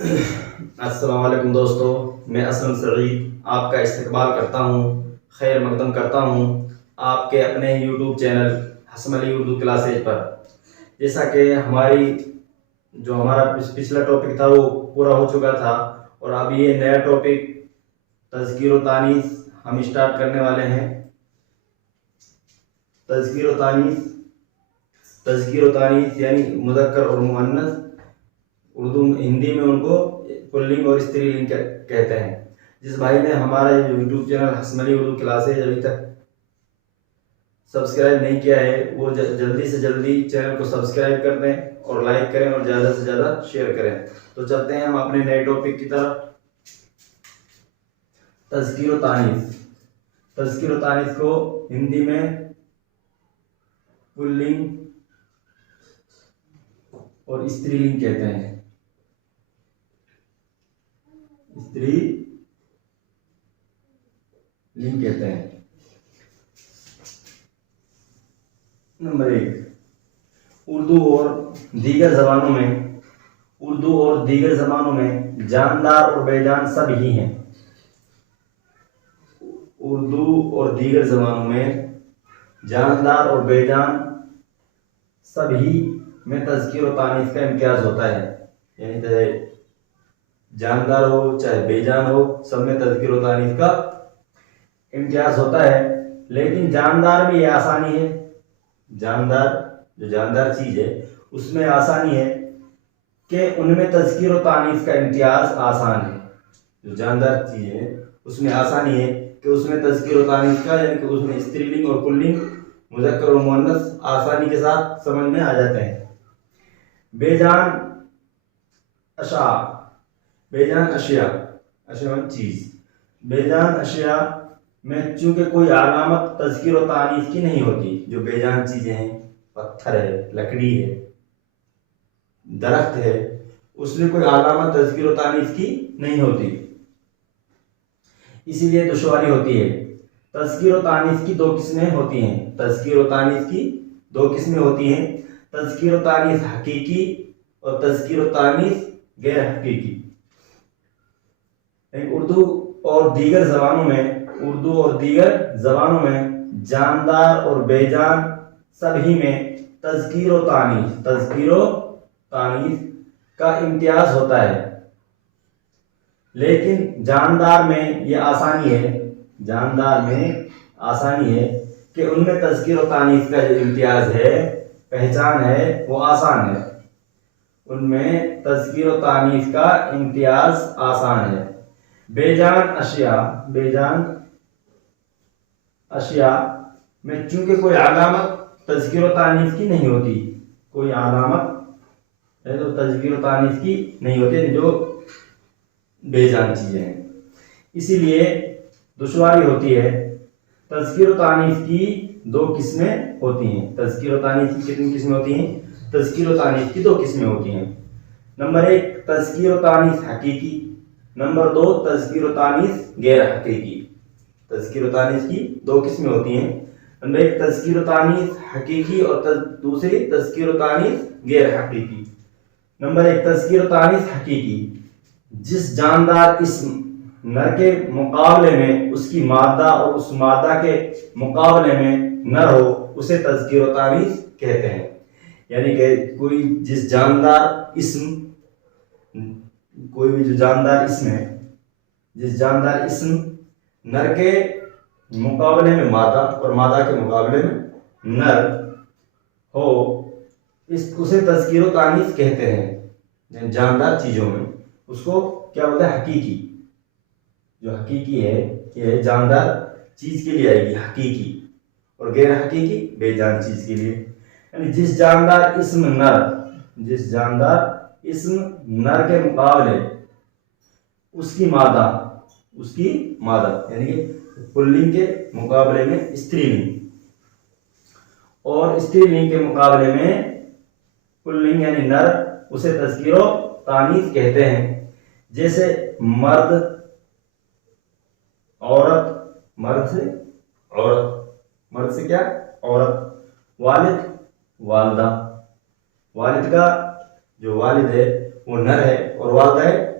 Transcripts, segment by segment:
السلام علیکم دوستو، میں اسلم سعید آپ کا استقبال کرتا ہوں، خیر مقدم کرتا ہوں آپ کے اپنے یوٹیوب چینل حسم علی اردو کلاسز پر۔ جیسا کہ ہمارا پچھلا ٹاپک تھا وہ پورا ہو چکا تھا، اور اب یہ نیا ٹاپک تذکیر و تانیث ہم اسٹارٹ کرنے والے ہیں۔ تذکیر و تانیث یعنی مذکر اور مؤنث، ہندی میں ان کو پلنگ اور استری لنگ کہتے ہیں۔ جس بھائی نے ہمارا یوٹیوب چینل حسم علی اردو کلاسز ابھی تک سبسکرائب نہیں کیا ہے، وہ جلدی سے جلدی چینل کو سبسکرائب کر دیں اور لائک کریں اور زیادہ سے زیادہ شیئر کریں۔ تو چلتے ہیں ہم اپنے نئے ٹاپک کی طرف، تذکیر و تانیث۔ تذکیر و تانیث کو ہندی میں پلنگ اور استری لنگ کہتے ہیں۔ استری لنگ کہتے ہیں۔ نمبر 1، اردو اور دیگر زبانوں میں جاندار اور بے جان سب ہی ہیں۔ اردو اور دیگر زبانوں میں جاندار اور بے جان سب ہی میں تذکیر و تانیث کا امتیاز ہوتا ہے، یعنی چاہے جاندار ہو چاہے بے جان ہو، سب میں تذکیر و تانیث کا امتیاز ہوتا ہے۔ لیکن جاندار میں یہ آسانی ہے، جاندار چیز ہے اس میں آسانی ہے کہ ان میں تذکیر و تانیث کا امتیاز آسان ہے۔ جو جاندار چیز ہے اس میں آسانی ہے کہ اس میں تذکیر و تانیث کا، یعنی کہ اس میں استری لنگ اور پلنگ، مذکر اور مؤنث آسانی کے ساتھ سمجھ میں آ جاتے ہیں۔ بے جان اشیاء میں چونکہ کوئی علامت تذکیر و تانیث کی نہیں ہوتی۔ جو بے جان چیزیں ہیں، پتھر ہے، لکڑی ہے، درخت ہے، اس میں کوئی علامت تذکیر و تانیث کی نہیں ہوتی، اسی لیے دشواری ہوتی ہے۔ تذکیر و تانیث کی دو قسمیں ہوتی ہیں۔ تذکیر و تانیث حقیقی اور تذکیر و تانیث غیر حقیقی۔ اردو اور دیگر زبانوں میں جاندار اور بے جان سب ہی میں تذکیر و تانیث کا امتیاز ہوتا ہے۔ لیکن جاندار میں یہ آسانی ہے کہ ان میں تذکیر و تانیث کا جو امتیاز ہے، پہچان ہے، وہ آسان ہے۔ ان میں تذکیر و تانیث کا امتیاز آسان ہے۔ بے جان اشیاء میں چونکہ کوئی علامت تذکیر و تانیث کی نہیں ہوتی، جو بے جان چیزیں ہیں، اسی لیے دشواری ہوتی ہے۔ تذکیر و تانیث کی دو قسمیں ہوتی ہیں۔ تذکیر و تانیث کی کتنی قسمیں ہوتی ہیں؟ تذکیر و تانیث کی دو قسمیں ہوتی ہیں۔ نمبر 1، تذکیر و تانیث حقیقی۔ نمبر 2، تذکیر و تانیث غیر حقیقی۔ تذکیر و تانیث کی دو قسمیں ہوتی ہیں۔ نمبر 1، تذکیر و تانیث حقیقی، اور دوسری تذکیر و تانیث غیر حقیقی۔ نمبر 1، تذکیر و تانیث حقیقی۔ جس جاندار اسم نر کے مقابلے میں اس کی مادہ اور اس مادہ کے مقابلے میں نر ہو، اسے تذکیر و تانیث کہتے ہیں۔ یعنی کہ کوئی جو جاندار اسم ہے، جس جاندار اسم نر کے مقابلے میں مادہ اور مادہ کے مقابلے میں نر ہو، اسے تذکیر و تانیث کہتے ہیں۔ جاندار چیزوں میں اس کو کیا بولتا ہے؟ حقیقی۔ جو حقیقی ہے یہ جاندار چیز کے لیے آئے گی حقیقی، اور غیر حقیقی بے جان چیز کے لیے۔ یعنی جس جاندار اسم نر کے مقابلے اس کی مادہ یعنی کہ پلنگ کے مقابلے میں استری لنگ، اور استری لنگ کے مقابلے میں پلنگ یعنی نر، اسے تذکیر و تانیث کہتے ہیں۔ جیسے مرد، عورت، مرد سے کیا؟ عورت، والد، والدہ۔ والد کا جو والد ہے وہ نر ہے، اور والدہ ہے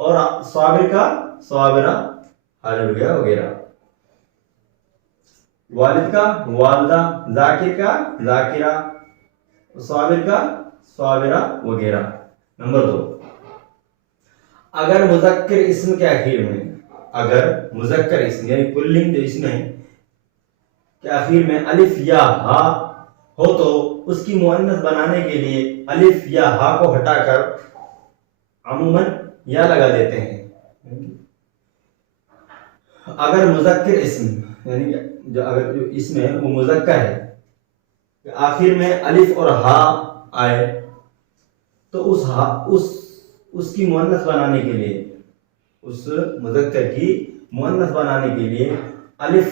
اور صابر کا صابرہ، حاضر ہو گیا وغیرہ، والد کا والدہ، ذاکر کا ذاکرہ، صابر کا صابرہ وغیرہ۔ نمبر 2، اگر مذکر اسم کے آخر میں، اگر مذکر اسم یعنی پلنگ جو اسم ہے کے آخر میں الف یا ہا ہو تو اس کی مؤنث بنانے کے لیے الف یا ہا کو ہٹا کر عموماً یا لگا دیتے ہیں۔ اگر مذکر اسم یعنی اگر جو اسم ہے وہ مذکر ہے، آخر میں الف اور ہا آئے تو اس کی مؤنث بنانے کے لیے، اس مذکر کی مؤنث بنانے کے لیے الف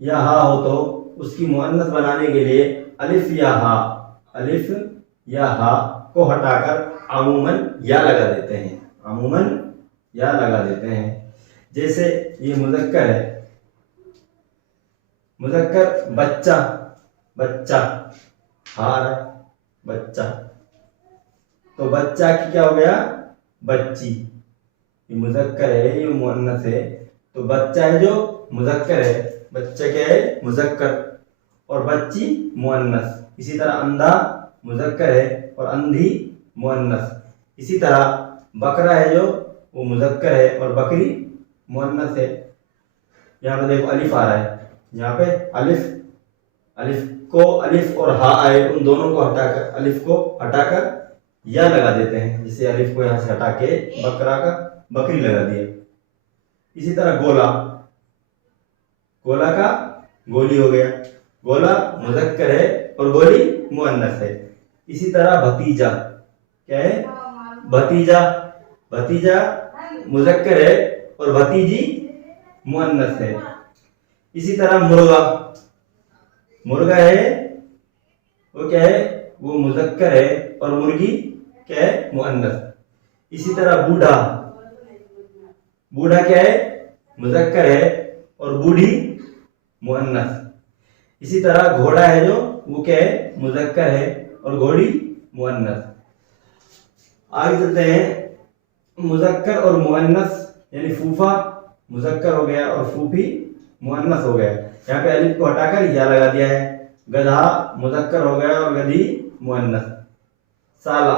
یا ہا ہو تو اس کی مؤنث بنانے کے لیے الف یا ہا کو ہٹا کر عموماً یا لگا دیتے ہیں، عموماً یا لگا دیتے ہیں۔ جیسے یہ مذکر ہے، مذکر بچہ، بچہ ہار بچہ، تو بچہ کی کیا ہو گیا بچی، یہ مذکر ہے یہ مؤنث ہے، تو بچہ ہے جو مذکر ہے، بچہ کیا ہے مذکر، اور بچی مؤنث۔ اسی طرح اندھا مذکر ہے اور اندھی مؤنث۔ اسی طرح بکرا ہے جو وہ مذکر ہے اور بکری مؤنث ہے۔ یہاں پہ دیکھو الف آ رہا ہے، یہاں پہ الف کو الف اور ہا آئے ان دونوں کو ہٹا کر، الف کو ہٹا کر یا لگا دیتے ہیں، جسے الف کو یہاں سے ہٹا کے بکرا کا بکری لگا دیا۔ اسی طرح گولا، گولا کا گولی ہو گیا، گولا مذکر ہے اور گولی مؤنث ہے۔ اسی طرح بھتیجا، کیا ہے بھتیجا، بھتیجا مذکر ہے اور بھتیجی مؤنث ہے۔ اسی طرح مرغا، مرغا ہے وہ کیا ہے وہ مذکر ہے اور مرغی کیا ہے مؤنث۔ اسی طرح بوڑھا، بوڑھا کیا ہے مذکر ہے اور بوڑھی مؤنث۔ اسی طرح گھوڑا ہے جو وہ کیا ہے مذکر ہے اور گھوڑی مؤنث۔ آگے چلتے ہیں، مذکر اور مؤنث یعنی پھوپھا مذکر ہو گیا اور پھوپھی مؤنث ہو گیا، یہاں پہ الف کو ہٹا کر یا لگا دیا ہے۔ گدھا مذکر ہو گیا اور گدھی مؤنث، سالا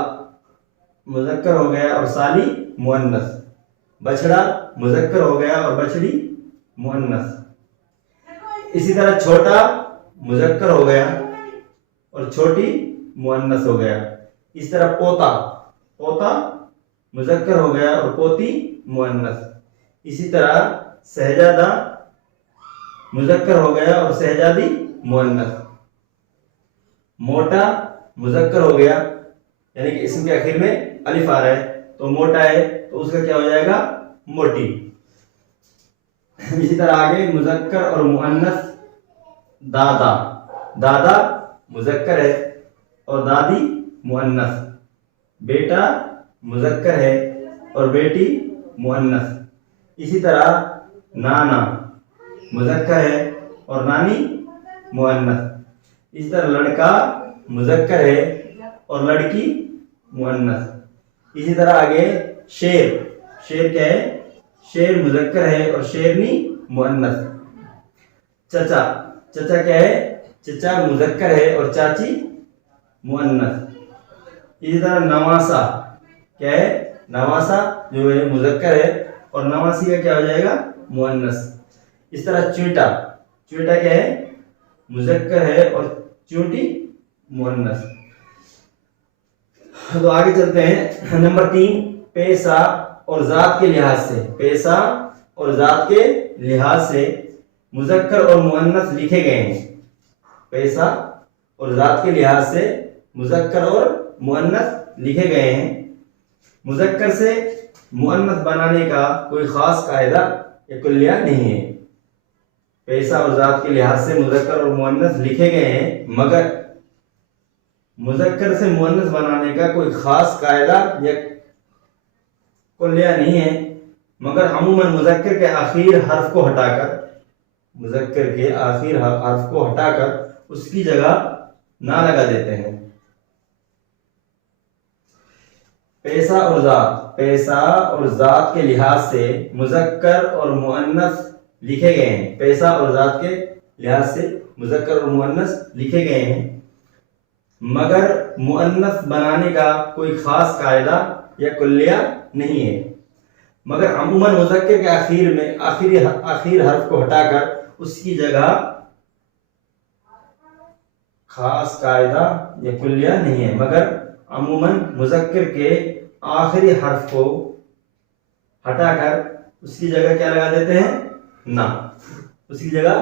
مذکر ہو گیا اور سالی مؤنث، بچڑا مذکر ہو گیا اور بچڑی مؤنث۔ اسی طرح چھوٹا مذکر ہو گیا اور چھوٹی مؤنث ہو گیا۔ اس طرح پوتا، پوتا مذکر ہو گیا اور پوتی مؤنث۔ اسی طرح شہزادہ مذکر ہو گیا اور شہزادی مؤنث۔ موٹا مذکر ہو گیا یعنی کہ اسم کے آخر میں الف آ رہا ہے تو موٹا ہے تو اس کا کیا ہو جائے گا موٹی۔ اسی طرح آگے مذکر اور مؤنث، دادا، دادا مذکر ہے اور دادی مؤنث، بیٹا مذکر ہے اور بیٹی مؤنث۔ اسی طرح نانا مذکر ہے اور نانی مؤنث۔ اسی طرح لڑکا مذکر ہے اور لڑکی مؤنث۔ اسی طرح آگے شیر، شیر کیا ہے شیر مذکر ہے اور شیرنی مؤنث۔ چچا، چچا کیا ہے چچا مذکر ہے اور چاچی مؤنث۔ اسی طرح نواسا، کیا ہے نواسا جو ہے مذکر ہے اور نواسی کا کیا ہو جائے گا مؤنث۔ اس طرح چیٹا، چیٹا کیا ہے مذکر ہے اور چونٹی مؤنث۔ تو آگے چلتے ہیں، نمبر 3، پیسہ اور ذات کے لحاظ سے، پیسہ اور ذات کے لحاظ سے مذکر اور مؤنث لکھے گئے ہیں۔ پیسہ اور ذات کے لحاظ سے مذکر اور مؤنث لکھے گئے ہیں۔ مذکر سے مؤنث بنانے کا کوئی خاص قاعدہ یا کلیہ نہیں ہے۔ پیسہ اور ذات کے لحاظ سے مذکر اور مؤنث لکھے گئے ہیں، مگر مذکر سے مؤنث بنانے کا کوئی خاص قاعدہ یا کلیہ نہیں ہے، مگر عموماً مذکر کے آخر حرف کو ہٹا کر، مذکر کے آخر حرف کو ہٹا کر اس کی جگہ نہ لگا دیتے ہیں۔ پیسہ اور ذات، پیسہ اور ذات کے لحاظ سے مذکر اور مؤنث لکھے گئے ہیں، پیسہ اور ذات کے لحاظ سے مذکر اور مؤنث لکھے گئے ہیں، مگر مؤنث بنانے کا کوئی خاص قاعدہ یا کلیہ نہیں ہے، مگر عموماً مذکر کے آخر میں آخری حرف کو ہٹا کر اس کی جگہ خاص قاعدہ یا کلیہ نہیں ہے، مگر عموماً مذکر کے آخری حرف کو ہٹا کر اس کی جگہ کیا لگا دیتے ہیں؟ نا، اس کی جگہ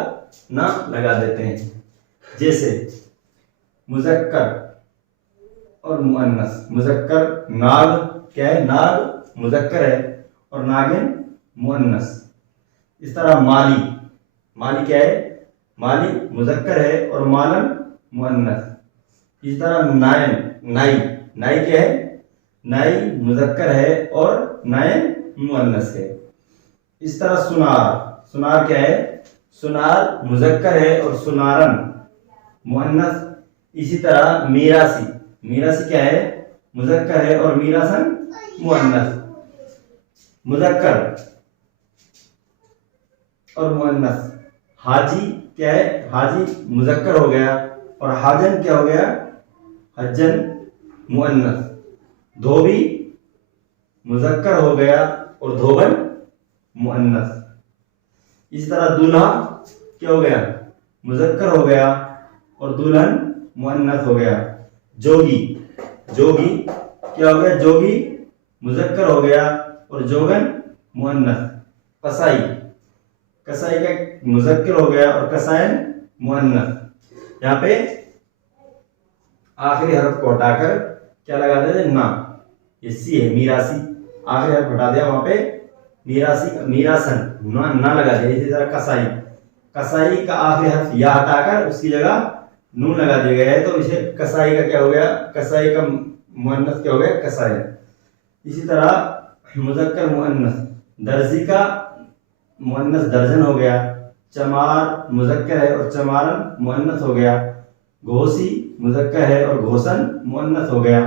نا لگا دیتے ہیں، جیسے مذکر اور مؤنث، مذکر ناگ کیا ہے؟ ناگ مذکر ہے اور ناگن مؤنث. اس طرح مالی، مالی کیا ہے؟ مالی مذکر ہے اور مالن مؤنث. اس طرح نائن، نائی، نائی کیا ہے؟ نائی مذکر ہے اور نائن مؤنث ہے. اس طرح سنار، سنار کیا ہے؟ سنار مذکر ہے اور سنارن مؤنث. اسی طرح میراثی، میراثی کیا ہے؟ مذکر ہے اور میراثن مؤنث. مذکر اور مؤنث. حاجی کیا ہے؟ حاجی مذکر ہو گیا اور حاجن کیا ہو گیا؟ حجن مؤنث. دھوبی مذکر ہو گیا اور دھوبن مؤنث. اس طرح دولہا کیا ہو گیا؟ مذکر ہو گیا اور دلہن مؤنث ہو گیا. جوگی، جوگی کیا ہو گیا؟ جوگی مذکر ہو گیا اور جوگن مؤنث. قصائی، قصائی کا مذکر ہو گیا اور قصائن مؤنث. یہاں پہ آخری حرف کو ہٹا کر کیا لگا دیتے ہیں؟ نا. یہ سی ہے میراثی، آخری حرف ہٹا دیا، وہاں پہ میراثی، میراثن نا لگا دیا. اسی طرح قصائی، قصائی کا آخری حرف یا ہٹا کر اس کی جگہ نون لگا دیا گیا ہے، تو اسے قصائی کا کیا ہو گیا؟ قصائی کا مؤنث کیا ہو گیا؟ قصائن. اسی طرح مذکر مؤنث. درزی کا مؤنث درجن ہو گیا. چمار مذکر ہے اور چمارن مؤنث ہو گیا. گھوسی مذکر ہے اور گھوسن مؤنث ہو گیا.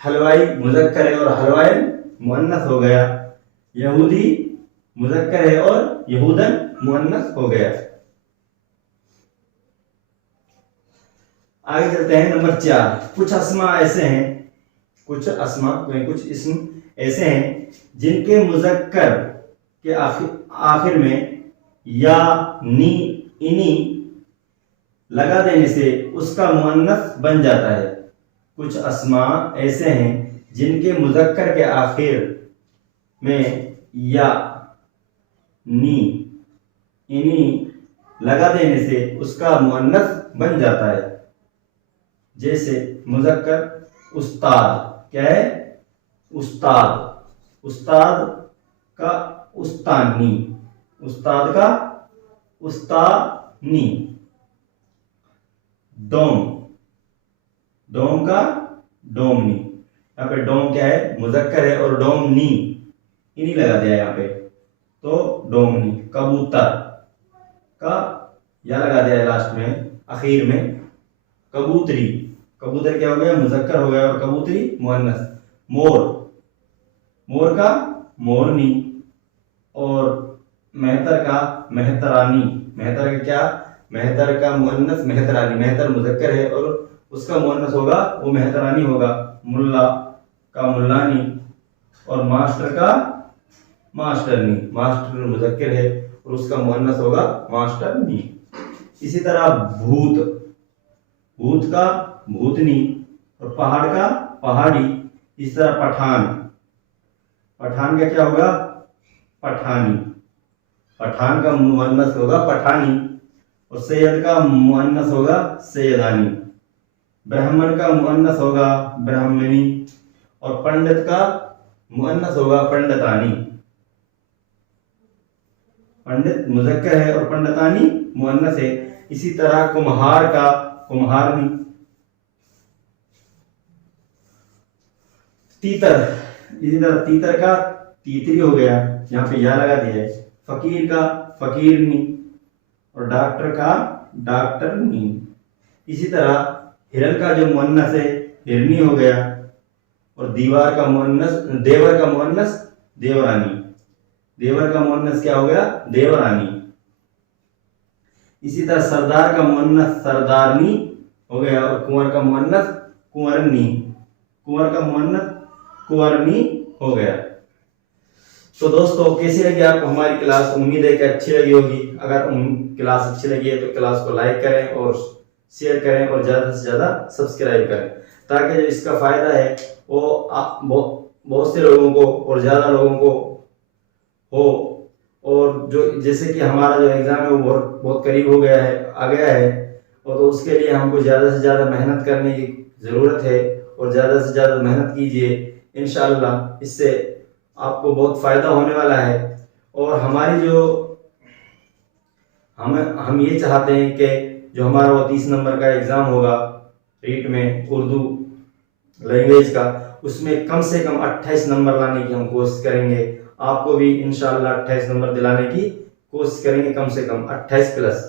حلوائی مذکر ہے اور حلوائن مؤنث ہو گیا. یہودی مذکر ہے اور یہودن مؤنث ہو گیا. آگے چلتے ہیں نمبر 4. کچھ اسما ایسے ہیں، کچھ اسما کچھ اسم ایسے ہیں جن کے مذکر کے آخر میں یا نی انی لگا دینے سے اس کا مؤنث بن جاتا ہے. کچھ اسما ایسے ہیں جن کے مذکر کے آخر میں یا نی انی لگا دینے سے اس کا مؤنث بن جاتا ہے. جیسے مذکر استاد کیا ہے؟ استاد، استاد کا استانی، استاد کا استانی. ڈوم، ڈوم کا ڈومنی. یہاں پہ ڈوم کیا ہے؟ مذکر ہے اور ڈومنی انہی لگا دیا یہاں پہ، تو ڈومنی. کبوتر کا یا لگا دیا ہے لاسٹ میں، اخیر میں. کبوتری، کبوتر کیا ہو گیا؟ مذکر ہو گیا اور کبوتری مؤنث. مور، مور کا مورنی. اور مہتر کا مہترانی. مہتر کا کیا؟ مہتر کا مؤنث مہترانی. مہتر مذکر ہے اور اس کا مؤنث ہوگا وہ مہترانی ہوگا. ملا کا ملانی اور ماسٹر کا ماسٹرنی. ماسٹر مذکر ہے اور اس کا مؤنث ہوگا ماسٹرنی. اسی طرح بھوت، بھوت کا بھوتنی اور پہاڑ کا پہاڑی. اس طرح پٹھان، پٹھان کا کیا ہوگا؟ پٹھانی. پٹھان کا مؤنث ہوگا پٹھانی اور سید کا مؤنث ہوگا سیدانی. برہمن کا مؤنث ہوگا برہمنی اور پنڈت کا مؤنث ہوگا پنڈتانی. پنڈت مذکر ہے اور پنڈتانی مؤنث ہے. اسی طرح کمہار کا کمہارنی. تیتر، اسی طرح تیتر کا تیتری ہو گیا، یہاں پہ یا لگا دیا ہے. فقیر کا فقیرنی اور ڈاکٹر کا ڈاکٹرنی. اسی طرح ہرن کا جو مؤنث ہے ہرنی ہو گیا. اور دیوار کا مؤنث دیور کا مؤنث دیورانی. دیور کا مؤنث کیا ہو گیا؟ دیورانی. اسی طرح سردار کا مؤنث سردارنی ہو گیا اور کنور کا مؤنث کنورنی. کنور کا مؤنث کنورنی ہو گیا. تو دوستو کیسی لگی آپ کو ہماری کلاس؟ امید ہے کہ اچھی لگی ہوگی. اگر کلاس اچھی لگی ہے تو کلاس کو لائک کریں اور شیئر کریں اور زیادہ سے زیادہ سبسکرائب کریں، تاکہ جو اس کا فائدہ ہے وہ بہت سے لوگوں کو اور زیادہ لوگوں کو ہو. اور جو جیسے کہ ہمارا جو ایگزام ہے وہ بہت قریب ہو گیا ہے، آ گیا ہے، اور تو اس کے لیے ہم کو زیادہ سے زیادہ محنت کرنے کی ضرورت ہے اور زیادہ سے زیادہ محنت کیجیے. انشاءاللہ اس سے آپ کو بہت فائدہ ہونے والا ہے. اور ہماری جو ہم یہ چاہتے ہیں کہ جو ہمارا وہ 30 نمبر کا ایگزام ہوگا ریٹ میں اردو لینگویج کا، اس میں کم سے کم 28 نمبر لانے کی ہم کوشش کریں گے. آپ کو بھی انشاءاللہ 28 نمبر دلانے کی کوشش کریں گے، کم سے کم 28 پلس.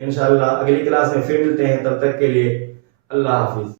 انشاءاللہ اگلی کلاس میں پھر ملتے ہیں، تب تک کے لیے اللہ حافظ.